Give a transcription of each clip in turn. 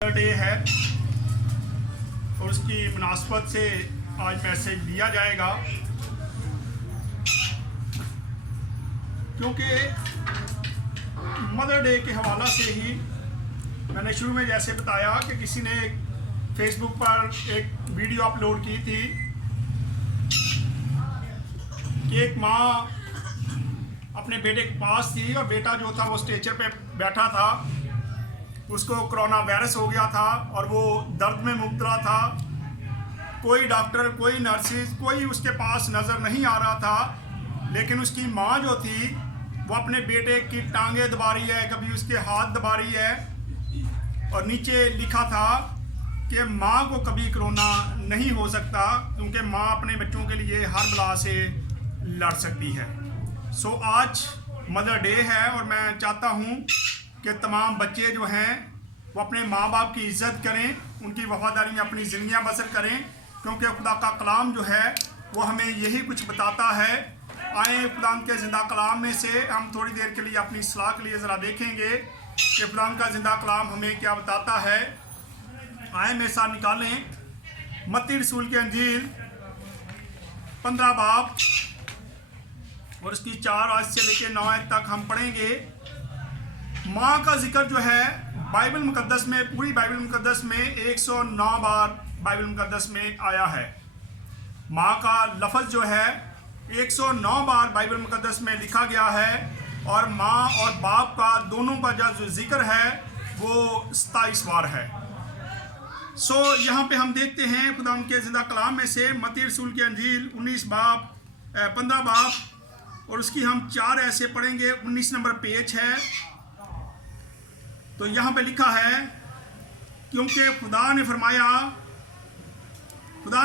Day है और उसकी मुनासबत से आज मैसेज दिया जाएगा, क्योंकि मदर डे के हवाला से ही मैंने शुरू में जैसे बताया कि किसी ने फेसबुक पर एक वीडियो अपलोड की थी कि एक माँ अपने बेटे के पास थी और बेटा जो था वो स्ट्रेचर पे बैठा था, उसको कोरोना वायरस हो गया था और वो दर्द में मुब्तला था। कोई डॉक्टर, कोई नर्सिस, कोई उसके पास नज़र नहीं आ रहा था, लेकिन उसकी माँ जो थी वो अपने बेटे की टांगें दबा रही है, कभी उसके हाथ दबा रही है और नीचे लिखा था कि माँ को कभी कोरोना नहीं हो सकता क्योंकि माँ अपने बच्चों के लिए हर बला से लड़ सकती है। सो आज मदर डे है और मैं चाहता हूँ कि तमाम बच्चे जो हैं वो अपने माँ बाप की इज़्ज़त करें, उनकी वफ़ादारी में अपनी ज़िंदगियाँ बसर करें, क्योंकि खुदा का कलाम जो है वो हमें यही कुछ बताता है। आए खुदा के ज़िंदा कलाम में से हम थोड़ी देर के लिए अपनी सलाह के लिए ज़रा देखेंगे कि खुदा का ज़िंदा कलाम हमें क्या बताता है। आए मेरे साथ निकालें मत्ती रसूल की अंजील 15 बाब और उसकी 4 आयत से लेकर 9 आयत तक हम पढ़ेंगे। माँ का जिक्र जो है बाइबल मुकद्दस में, पूरी बाइबल मुकद्दस में 109 बार बाइबल मुकद्दस में आया है। माँ का लफ्ज़ जो है 109 बार बाइबल मुकद्दस में लिखा गया है और माँ और बाप का दोनों का जो जिक्र है वो 27 बार है। सो यहाँ पे हम देखते हैं खुदा उनके ज़िंदा कलाम में से मत्ती रसूल की अंजील 15 बाब और उसकी हम 4 ऐसे पढ़ेंगे। 19 नंबर पेज है। तो यहाँ पे लिखा है, क्योंकि खुदा ने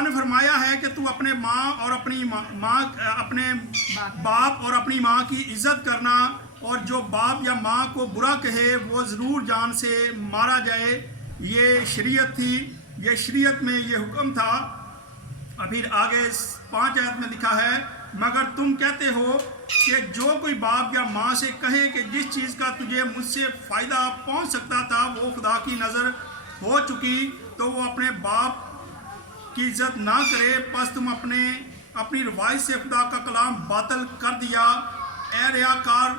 फरमाया है कि तू अपने माँ और अपनी अपने बाप और अपनी माँ की इज़्ज़त करना, और जो बाप या माँ को बुरा कहे वो ज़रूर जान से मारा जाए। ये शरीयत थी, ये शरीयत में ये हुक्म था। फिर आगे 5 आयत में लिखा है, मगर तुम कहते हो कि जो कोई बाप या माँ से कहे कि जिस चीज़ का तुझे मुझसे फ़ायदा पहुँच सकता था वो खुदा की नज़र हो चुकी, तो वो अपने बाप की इज़्ज़त ना करे, बस तुम अपनी रवायत से खुदा का कलाम बातिल कर दिया। ए रियाकार,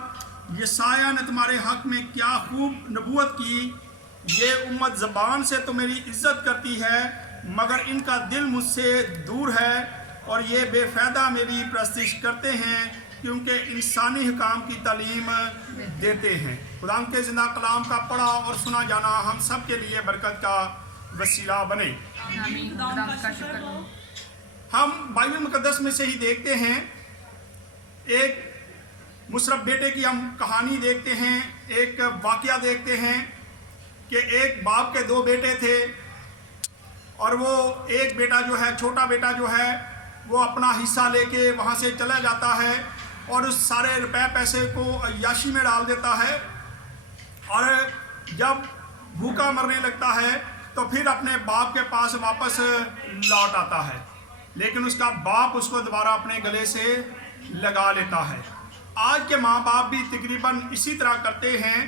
यशायाह ने तुम्हारे हक़ में क्या खूब नबूवत की। ये उम्मत ज़बान से तो मेरी इज़्ज़त करती है, मगर इनका दिल मुझसे दूर है और ये बेफ़ायदा मेरी प्रस्तिश करते हैं, क्योंकि इंसानी हुकाम की तालीम देते हैं। खुदा के ज़िंदा कलाम का पढ़ा और सुना जाना हम सब के लिए बरकत का वसीला बने। हम बाइबल मुकद्दस में से ही देखते हैं, एक मुशर्रफ बेटे की हम कहानी देखते हैं, एक वाक़या देखते हैं कि एक बाप के 2 बेटे थे और वो एक बेटा जो है, छोटा बेटा जो है, वो अपना हिस्सा लेके वहाँ से चला जाता है और उस सारे रुपए पैसे को अय्याशी में डाल देता है और जब भूखा मरने लगता है तो फिर अपने बाप के पास वापस लौट आता है, लेकिन उसका बाप उसको दोबारा अपने गले से लगा लेता है। आज के माँ बाप भी तकरीबन इसी तरह करते हैं।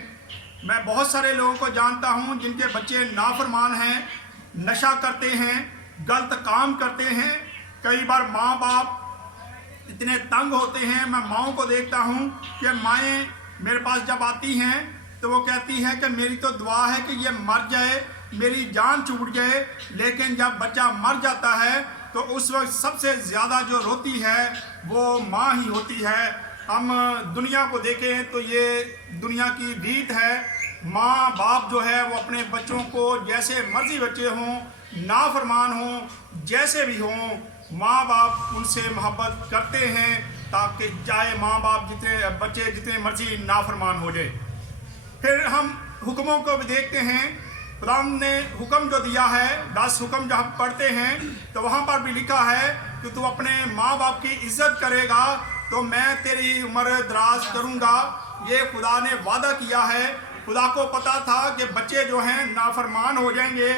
मैं बहुत सारे लोगों को जानता हूँ जिनके बच्चे नाफरमान हैं, नशा करते हैं, गलत काम करते हैं। कई बार माँ बाप इतने तंग होते हैं, मैं माँओं को देखता हूँ कि माएँ मेरे पास जब आती हैं तो वो कहती हैं कि मेरी तो दुआ है कि ये मर जाए, मेरी जान छूट जाए, लेकिन जब बच्चा मर जाता है तो उस वक्त सबसे ज़्यादा जो रोती है वो माँ ही होती है। हम दुनिया को देखें तो ये दुनिया की रीत है, माँ बाप जो है वो अपने बच्चों को जैसे मर्जी बच्चे हों, नाफरमान हों, जैसे भी हों, माँ बाप उनसे मोहब्बत करते हैं ताकि चाहे माँ बाप बच्चे जितने मर्जी नाफरमान हो जाए। फिर हम हुक्मों को भी देखते हैं। खुदा ने हुक्म जो दिया है, 10 हुक्म जब पढ़ते हैं तो वहाँ पर भी लिखा है कि तू अपने माँ बाप की इज़्ज़त करेगा तो मैं तेरी उम्र दराज करूँगा। ये खुदा ने वादा किया है। खुदा को पता था कि बच्चे जो हैं नाफरमान हो जाएंगे,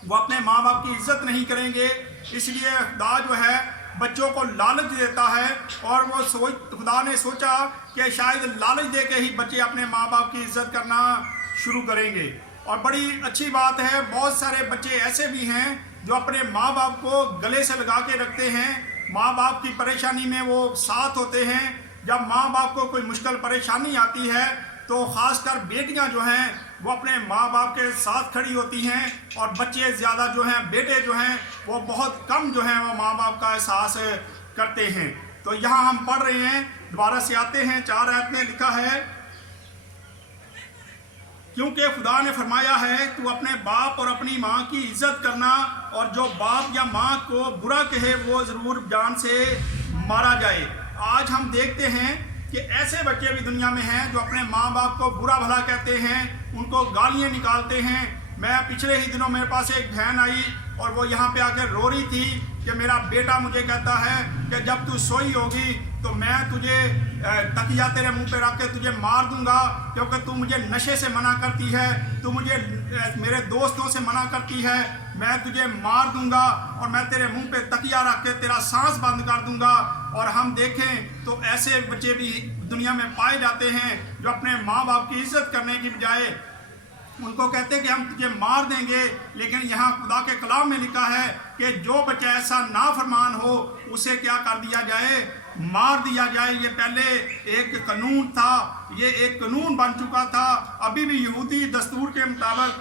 वो अपने माँ बाप की इज़्ज़त नहीं करेंगे, इसलिए खुदा जो है बच्चों को लालच देता है और वो खुदा ने सोचा कि शायद लालच दे के ही बच्चे अपने माँ बाप की इज़्ज़त करना शुरू करेंगे। और बड़ी अच्छी बात है, बहुत सारे बच्चे ऐसे भी हैं जो अपने माँ बाप को गले से लगा के रखते हैं, माँ बाप की परेशानी में वो साथ होते हैं। जब माँ बाप को कोई मुश्किल परेशानी आती है तो ख़ासकर बेटियां जो हैं वो अपने माँ बाप के साथ खड़ी होती हैं, और बच्चे ज़्यादा जो हैं, बेटे जो हैं वो बहुत कम जो हैं वो माँ बाप का एहसास करते हैं। तो यहाँ हम पढ़ रहे हैं, दोबारा से आते हैं, 4 आयत में लिखा है, क्योंकि खुदा ने फरमाया है तू अपने बाप और अपनी माँ की इज्जत करना, और जो बाप या माँ को बुरा कहे वो ज़रूर जान से मारा जाए। आज हम देखते हैं कि ऐसे बच्चे भी दुनिया में हैं जो अपने माँ बाप को बुरा भला कहते हैं, उनको गालियाँ निकालते हैं। मैं पिछले ही दिनों मेरे पास एक बहन आई और वो यहाँ पे आकर रो रही थी कि मेरा बेटा मुझे कहता है कि जब तू सोई होगी तो मैं तुझे तकिया तेरे मुंह पे रख के तुझे मार दूंगा, क्योंकि तू मुझे नशे से मना करती है, तू मुझे मेरे दोस्तों से मना करती है, मैं तुझे मार दूंगा और मैं तेरे मुंह पे तकिया रख के तेरा सांस बंद कर दूंगा। और हम देखें तो ऐसे बच्चे भी दुनिया में पाए जाते हैं जो अपने माँ बाप की इज्जत करने की बजाय उनको कहते हैं कि हम तुझे मार देंगे। लेकिन यहाँ खुदा के कलाम में लिखा है कि जो बच्चा ऐसा नाफरमान हो उसे क्या कर दिया जाए, मार दिया जाए। ये पहले एक कानून था, ये एक कानून बन चुका था, अभी भी यहूदी दस्तूर के मुताबिक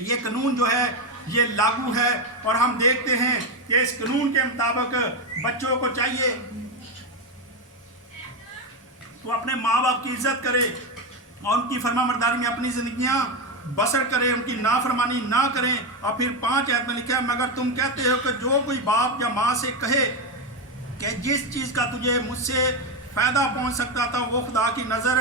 ये कानून जो है ये लागू है। और हम देखते हैं कि इस कानून के मुताबिक बच्चों को चाहिए तो अपने माँ बाप की इज्जत करे और उनकी फरमाबरदारी में अपनी जिंदगियां बसर करें, उनकी नाफरमानी ना करें। और फिर 5 आयत में लिखा है, मगर तुम कहते हो कि जो कोई बाप या माँ से कहे कि जिस चीज़ का तुझे मुझसे फ़ायदा पहुंच सकता था वो खुदा की नज़र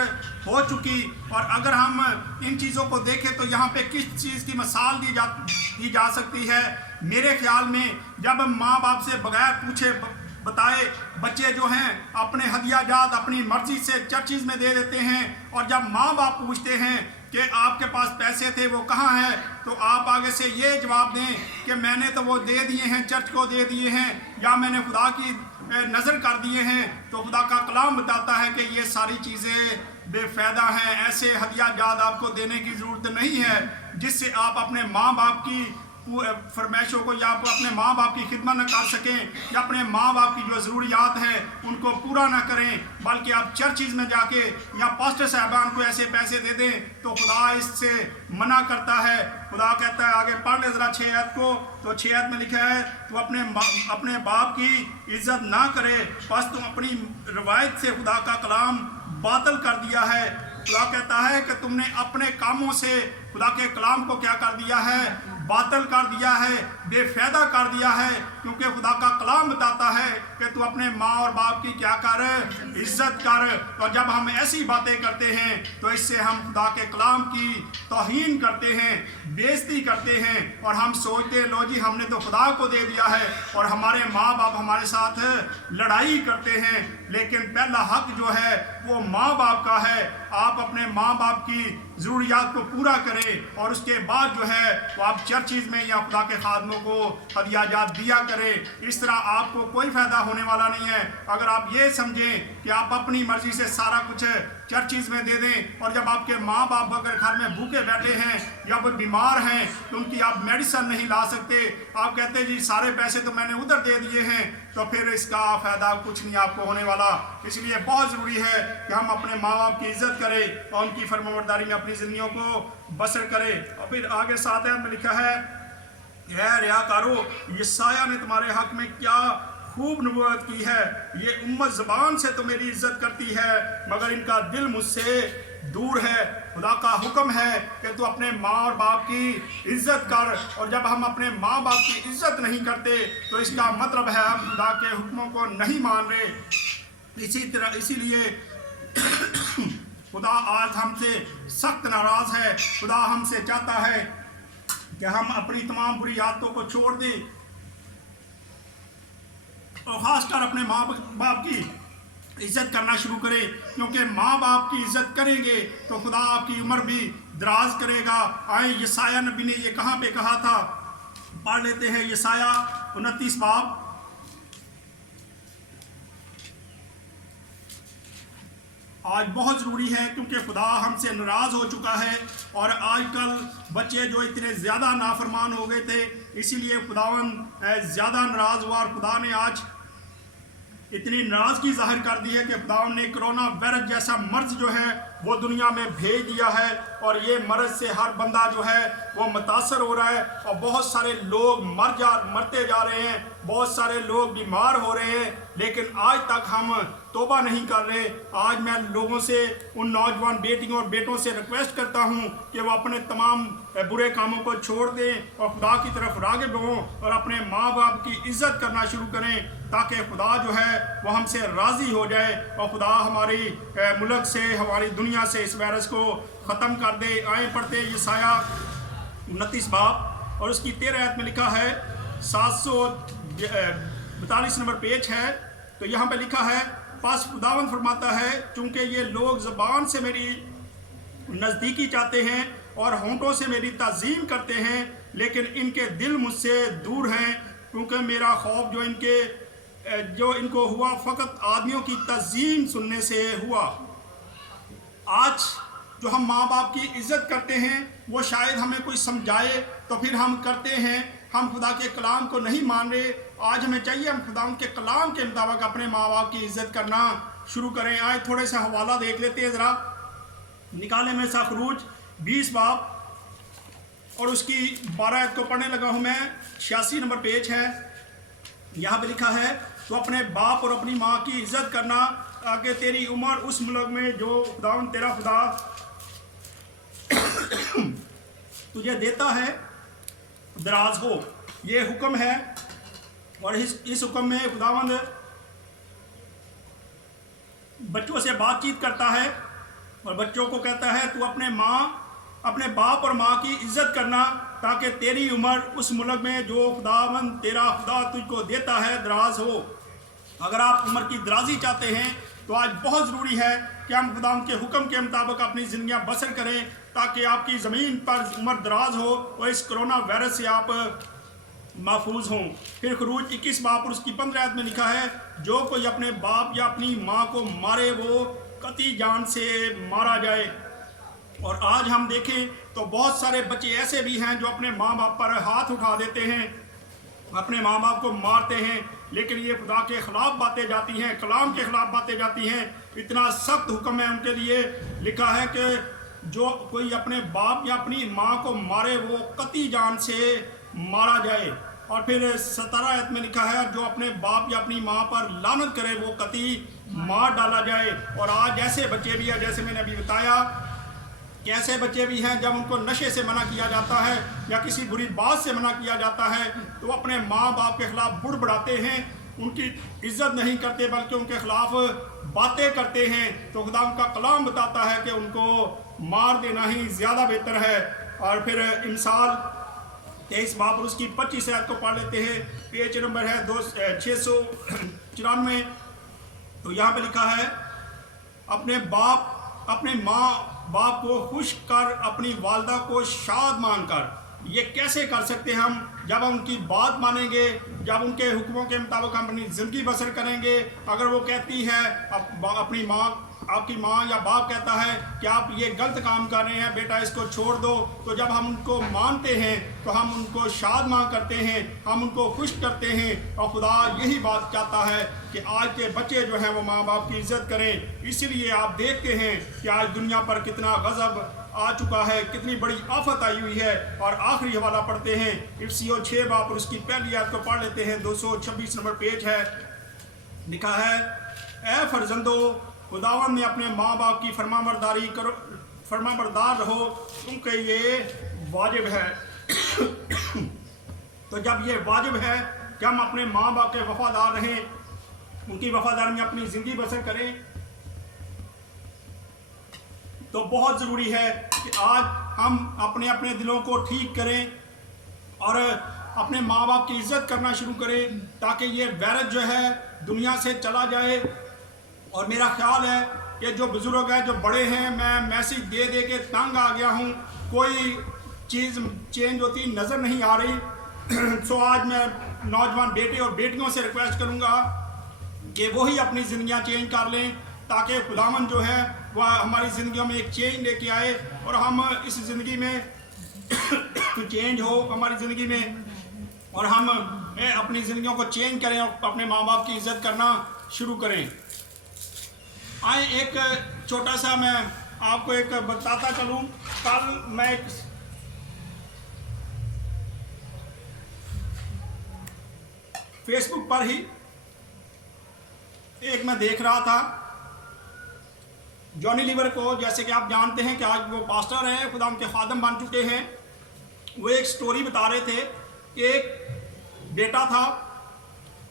हो चुकी। और अगर हम इन चीज़ों को देखें तो यहाँ पे किस चीज़ की मिसाल दी जा सकती है। मेरे ख्याल में जब माँ बाप से बगैर पूछे बताए बच्चे जो हैं अपने हदिया जात अपनी मर्जी से चर्चिज़ में दे देते हैं, और जब माँ बाप पूछते हैं कि आपके पास पैसे थे वो कहाँ हैं, तो आप आगे से ये जवाब दें कि मैंने तो वो दे दिए हैं, चर्च को दे दिए हैं, या मैंने खुदा की नज़र कर दिए हैं। तो खुदा का कलाम बताता है कि ये सारी चीज़ें बेफ़ायदा हैं। ऐसे हदिया जात आपको देने की ज़रूरत नहीं है जिससे आप अपने माँ बाप की फरमाइशों को या अपने माँ बाप की खिदमत न कर सकें, या अपने माँ बाप की जो ज़रूरियात हैं उनको पूरा ना करें, बल्कि आप चर्चिज़ में जाके या पास्टर साहबान को ऐसे पैसे दे दें, तो खुदा इससे मना करता है। खुदा कहता है, आगे पढ़ ले ज़रा 6 आयत को, तो 6 आयत में लिखा है, तो अपने बाप की इज्जत ना करे, बस तुम अपनी रवायत से खुदा का कलाम बातिल कर दिया है। खुदा कहता है कि तुमने अपने कामों से खुदा के कलाम को क्या कर दिया है, बातिल कर दिया है, बेफायदा कर दिया है। क्योंकि खुदा का कलाम बताता है कि तू अपने माँ और बाप की क्या कर, इज्जत कर। और जब हम ऐसी बातें करते हैं तो इससे हम खुदा के कलाम की तौहीन करते हैं, बेइज्जती करते हैं, और हम सोचते लो जी हमने तो खुदा को दे दिया है, और हमारे माँ बाप हमारे साथ लड़ाई करते हैं। लेकिन पहला हक जो है वो माँ बाप का है। आप अपने माँ बाप की ज़रूरियात को पूरा करें, और उसके बाद जो है वो आप चर्चिज़ में या खुदा के खादमों को हदियाजात दिया करें। इस तरह आपको कोई फ़ायदा होने वाला नहीं है। अगर आप ये समझें कि आप अपनी मर्ज़ी से सारा कुछ चर्चिज़ में दे दें, और जब आपके माँ बाप अगर घर में भूखे बैठे हैं या वो बीमार हैं तो उनकी आप मेडिसिन नहीं ला सकते, आप कहते हैं जी सारे पैसे तो मैंने उधर दे दिए हैं, तो फिर इसका फ़ायदा कुछ नहीं आपको होने वाला। इसलिए बहुत ज़रूरी है कि हम अपने माँ बाप की इज्जत करें और उनकी फरमाबरदारी में अपनी ज़िंदगियों को बसर करें। और फिर आगे 7 आयत में लिखा है, ऐ रियाकारो, यशायाह ने तुम्हारे हक में क्या खूब नबूवत की है। ये उम्मत ज़बान से तो मेरी इज्जत करती है मगर इनका दिल मुझसे दूर है। खुदा का हुक्म है कि तू अपने माँ और बाप की इज्जत कर, और जब हम अपने माँ बाप की इज्जत नहीं करते तो इसका मतलब है हम खुदा के हुक्मों को नहीं मान रहे। इसीलिए खुदा आज हमसे सख्त नाराज़ है। खुदा हमसे चाहता है कि हम अपनी तमाम बुरी आदतों को छोड़ दें और ख़ासकर अपने माँ बाप की इज़्ज़त करना शुरू करें, क्योंकि माँ बाप की इज़्ज़त करेंगे तो खुदा आपकी उम्र भी दराज करेगा। आए यशायाह नबी ने ये कहाँ पे कहा था, पढ़ लेते हैं। यशायाह 29 बाब आज बहुत ज़रूरी है, क्योंकि खुदा हमसे नाराज़ हो चुका है और आजकल बच्चे जो इतने ज़्यादा नाफरमान हो गए थे, इसीलिए खुदावन ज़्यादा नाराज़ हुआ और खुदा ने आज इतनी नाराज़गी जाहिर कर दी है कि खुदावन ने कोरोना वायरस जैसा मर्ज जो है वो दुनिया में भेज दिया है और ये मर्ज से हर बंदा जो है वो मुतासर हो रहा है और बहुत सारे लोग मरते जा रहे हैं, बहुत सारे लोग बीमार हो रहे हैं, लेकिन आज तक हम तौबा नहीं कर रहे। आज मैं लोगों से, उन नौजवान बेटियों और बेटों से रिक्वेस्ट करता हूँ कि वो अपने तमाम बुरे कामों को छोड़ दें और खुदा की तरफ राग़िब हों और अपने माँ बाप की इज़्ज़त करना शुरू करें, ताकि खुदा जो है वो हमसे राज़ी हो जाए और खुदा हमारी मुल्क से, हमारी दुनिया से इस वायरस को ख़त्म कर दे। आए पढ़ते यशाया 29 बाब और उसकी 13 आयत में लिखा है, 742 नंबर पेज है, तो यहाँ पे लिखा है, पास खुदावंद फरमाता है, चूँकि ये लोग ज़बान से मेरी नज़दीकी चाहते हैं और होंठों से मेरी ताज़ीम करते हैं, लेकिन इनके दिल मुझसे दूर हैं, क्योंकि मेरा खौफ जो इनको हुआ फ़कत आदमियों की ताज़ीम सुनने से हुआ। आज जो हम माँ बाप की इज़्ज़त करते हैं वो शायद हमें कोई समझाए तो फिर हम करते हैं, हम खुदा के कलाम को नहीं मान रहे। आज हमें चाहिए हम खुदा के कलाम के मुताबिक अपने माँ बाप की इज़्ज़त करना शुरू करें। आए थोड़े से हवाला देख लेते हैं ज़रा। निकाले में सा खरूज 20 बाब और उसकी 12 आयत को पढ़ने लगा हूँ मैं। 86 नंबर पेज है, यहाँ पे लिखा है, तो अपने बाप और अपनी माँ की इज़्ज़त करना ताकि तेरी उम्र उस मुल्क में जो खुदावन तेरा खुदा तुझे देता है दराज हो। ये हुक्म है और इस हुक्म में खुदावंद बच्चों से बातचीत करता है और बच्चों को कहता है, तू अपने बाप और माँ की इज़्ज़त करना ताकि तेरी उम्र उस मुल्क में जो खुदावंद तेरा खुदा तुझको देता है दराज हो। अगर आप उम्र की दराजी चाहते हैं तो आज बहुत ज़रूरी है कि हम खुदा के हुक्म के मुताबिक अपनी ज़िंदगियाँ बसर करें, ताकि आपकी ज़मीन पर उम्र दराज हो और इस कोरोना वायरस से आप महफूज हों। फिर खरूज 21 बाब और उसकी 15 आयत में लिखा है, जो कोई अपने बाप या अपनी माँ को मारे वो कती जान से मारा जाए। और आज हम देखें तो बहुत सारे बच्चे ऐसे भी हैं जो अपने माँ बाप पर हाथ उठा देते हैं, अपने माँ बाप को मारते हैं, लेकिन ये खुदा के ख़िलाफ़ बातें जाती हैं, कलाम के ख़िलाफ़ बातें जाती हैं। इतना सख्त हुक्म है उनके लिए। लिखा है कि जो कोई अपने बाप या अपनी माँ को मारे वो कती जान से मारा जाए। और फिर 17 आयत में लिखा है, जो अपने बाप या अपनी माँ पर लानत करे वो कती मार डाला जाए। और आज ऐसे बच्चे भी हैं, जैसे मैंने अभी बताया, कि ऐसे बच्चे भी हैं जब उनको नशे से मना किया जाता है या किसी बुरी बात से मना किया जाता है तो अपने माँ बाप के ख़िलाफ़ बुड़बड़ाते हैं, उनकी इज़्ज़त नहीं करते बल्कि उनके ख़िलाफ़ बातें करते हैं। तो खुदा उनका कलाम बताता है कि उनको मार देना ही ज़्यादा बेहतर है। और फिर इंसाल 23 बाब और उसकी 25 आयत को पढ़ लेते हैं। पेज नंबर है 694। तो यहाँ पे लिखा है, अपने माँ बाप को खुश कर अपनी वालदा को शाद मानकर। ये कैसे कर सकते हैं हम? जब हम उनकी बात मानेंगे, जब उनके हुक्मों के मुताबिक हम अपनी ज़िंदगी बसर करेंगे। अगर वो कहती है, अपनी माँ, आपकी माँ या बाप कहता है कि आप ये गलत काम कर रहे हैं बेटा, इसको छोड़ दो, तो जब हम उनको मानते हैं तो हम उनको शादमा करते हैं, हम उनको खुश करते हैं। और खुदा यही बात चाहता है कि आज के बच्चे जो हैं वो माँ बाप की इज़्ज़त करें। इसीलिए आप देखते हैं कि आज दुनिया पर कितना गज़ब आ चुका है, कितनी बड़ी आफत आई हुई है। और आखिरी हवाला पढ़ते हैं, इफ्सियों 6 बाब और उसकी पहली आयत को पढ़ लेते हैं। 226 नंबर पेज है, लिखा है, ए फर्जंदो, खुदावन ने अपने माँ बाप की फरमाबरदार रहो, क्योंकि ये वाजिब है। तो जब ये वाजिब है कि हम अपने माँ बाप के वफादार रहें, उनकी वफादारी में अपनी ज़िंदगी बसर करें, तो बहुत ज़रूरी है कि आज हम अपने अपने दिलों को ठीक करें और अपने माँ बाप की इज़्ज़त करना शुरू करें, ताकि ये वायरस जो है दुनिया से चला जाए। और मेरा ख्याल है कि जो बुज़ुर्ग हैं, जो बड़े हैं, मैं मैसेज दे दे के तंग आ गया हूँ, कोई चीज़ चेंज होती नज़र नहीं आ रही। सो आज मैं नौजवान बेटे और बेटियों से रिक्वेस्ट करूँगा कि वही अपनी ज़िंदगियाँ चेंज कर लें, ताकि खुदावन जो है वह हमारी ज़िंदगियों में एक चेंज लेके आए और हम इस ज़िंदगी में चेंज हो हमारी ज़िंदगी में, और हम अपनी ज़िंदगियों को चेंज करें और अपने माँ बाप की इज़्ज़त करना शुरू करें। आए एक छोटा सा मैं आपको एक बताता चलूँ। कल मैं एक फेसबुक पर ही एक मैं देख रहा था जॉनी लीवर को, जैसे कि आप जानते हैं कि आज वो पास्टर हैं, खुदा उनके खादम बन चुके हैं। वो एक स्टोरी बता रहे थे कि एक बेटा था,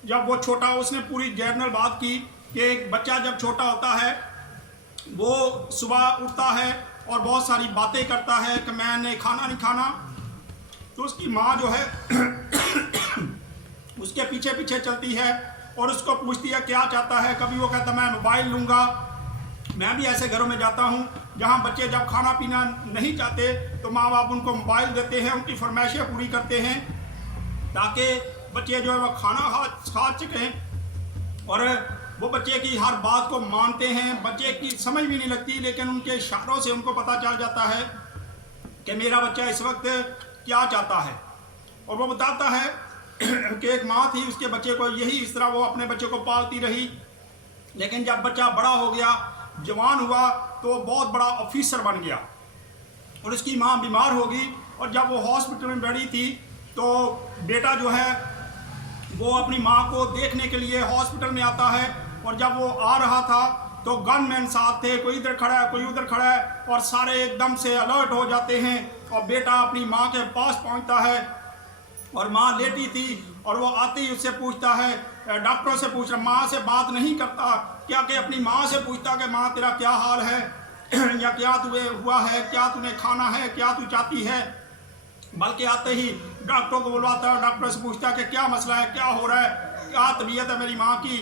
जब वो छोटा, उसने पूरी जनरल बात की कि एक बच्चा जब छोटा होता है वो सुबह उठता है और बहुत सारी बातें करता है कि मैंने खाना नहीं खाना, तो उसकी माँ जो है उसके पीछे पीछे चलती है और उसको पूछती है क्या चाहता है। कभी वो कहता मैं मोबाइल लूँगा। मैं भी ऐसे घरों में जाता हूँ जहाँ बच्चे जब खाना पीना नहीं चाहते तो माँ बाप उनको मोबाइल देते हैं, उनकी फरमाइशें पूरी करते हैं ताकि बच्चे जो है वह खाना खा सकें। और वो बच्चे की हर बात को मानते हैं, बच्चे की समझ भी नहीं लगती, लेकिन उनके इशारों से उनको पता चल जाता है कि मेरा बच्चा इस वक्त क्या चाहता है। और वो बताता है कि एक माँ थी, उसके बच्चे को यही इस तरह वो अपने बच्चे को पालती रही, लेकिन जब बच्चा बड़ा हो गया, जवान हुआ, तो बहुत बड़ा ऑफिसर बन गया और उसकी माँ बीमार हो गई। और जब वो हॉस्पिटल में बैठी थी तो बेटा जो है वो अपनी माँ को देखने के लिए हॉस्पिटल में आता है, और जब वो आ रहा था तो गनमैन साथ थे, कोई इधर खड़ा है कोई उधर खड़ा है, और सारे एकदम से अलर्ट हो जाते हैं। और बेटा अपनी माँ के पास पहुँचता है और माँ लेटी थी, और वो आते ही उससे पूछता है, डॉक्टरों से पूछ रहा, माँ से बात नहीं करता क्या, कि अपनी माँ से पूछता कि माँ तेरा क्या हाल है या क्या तुम्हें हुआ है, क्या तुम्हें खाना है, क्या तू चाहती है। बल्कि आते ही डॉक्टरों को बुलवाता है, डॉक्टर से पूछता कि क्या मसला है, क्या हो रहा है, क्या तबीयत है मेरी माँ की।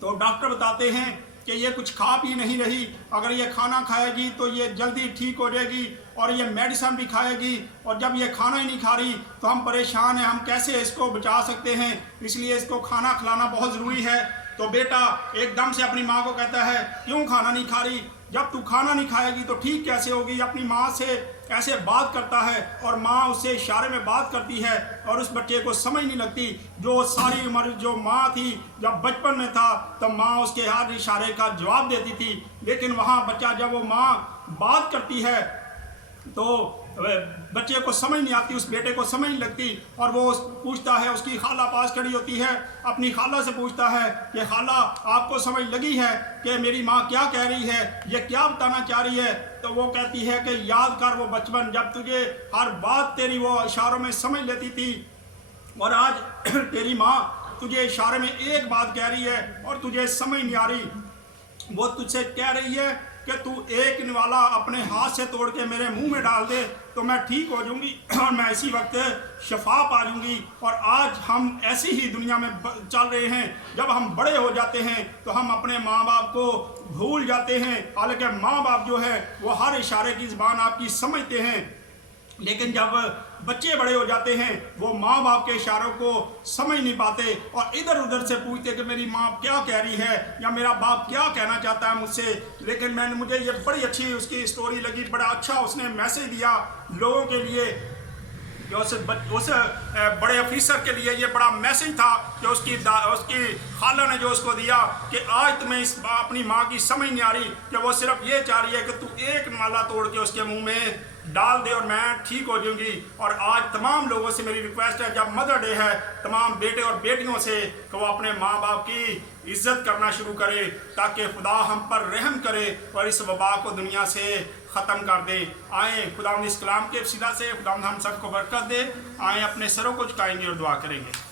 तो डॉक्टर बताते हैं कि ये कुछ खा पी नहीं रही, अगर ये खाना खाएगी तो ये जल्दी ठीक हो जाएगी, और ये मेडिसिन भी खाएगी, और जब ये खाना ही नहीं खा रही तो हम परेशान हैं, हम कैसे इसको बचा सकते हैं, इसलिए इसको खाना खिलाना बहुत ज़रूरी है। तो बेटा एकदम से अपनी माँ को कहता है क्यों खाना नहीं खा रही, जब तू खाना नहीं खाएगी तो ठीक कैसे होगी। अपनी माँ से ऐसे बात करता है और माँ उससे इशारे में बात करती है, और उस बच्चे को समझ नहीं लगती। जो सारी उम्र जो माँ थी, जब बचपन में था तब माँ उसके हर इशारे का जवाब देती थी, लेकिन वहाँ बच्चा जब वो माँ बात करती है तो बच्चे को समझ नहीं आती, उस बेटे को समझ नहीं लगती। और वो पूछता है, उसकी खाला पास खड़ी होती है, अपनी खाला से पूछता है कि खाला आपको समझ लगी है कि मेरी माँ क्या कह रही है, ये क्या बताना चाह रही है। तो वो कहती है कि याद कर वो बचपन, जब तुझे हर बात तेरी वो इशारों में समझ लेती थी, और आज तेरी माँ तुझे इशारे में एक बात कह रही है और तुझे समझ नहीं आ रही। वो तुझसे कह रही है कि तू एक निवाला अपने हाथ से तोड़ के मेरे मुंह में डाल दे तो मैं ठीक हो जाऊंगी और मैं इसी वक्त शफा पा लूँगी। और आज हम ऐसी ही दुनिया में चल रहे हैं, जब हम बड़े हो जाते हैं तो हम अपने माँ बाप को भूल जाते हैं। हालांकि माँ बाप जो है वो हर इशारे की ज़बान आपकी समझते हैं, लेकिन जब बच्चे बड़े हो जाते हैं वो माँ बाप के इशारों को समझ नहीं पाते और इधर उधर से पूछते कि मेरी माँ क्या कह रही है या मेरा बाप क्या कहना चाहता है मुझसे। लेकिन मुझे ये बड़ी अच्छी उसकी स्टोरी लगी, बड़ा अच्छा उसने मैसेज दिया लोगों के लिए। जो उस बड़े ऑफिसर के लिए ये बड़ा मैसेज था कि उसकी खाला ने जो उसको दिया कि आज तुम्हें इस अपनी माँ की समझ नहीं आ रही, कि वो सिर्फ ये चाह रही है कि तू एक नाला तोड़ के उसके मुंह में डाल दे और मैं ठीक हो जाऊंगी। और आज तमाम लोगों से मेरी रिक्वेस्ट है, जब मदर डे है, तमाम बेटे और बेटियों से कि वो अपने माँ बाप की इज्जत करना शुरू करे ताकि खुदा हम पर रहम करे और इस वबा को दुनिया से ख़त्म कर दे। आए खुदा इस कलाम के वसीला से खुदा हम सबको बरकत दे। आए अपने सरों को झुकाएंगे और दुआ करेंगे।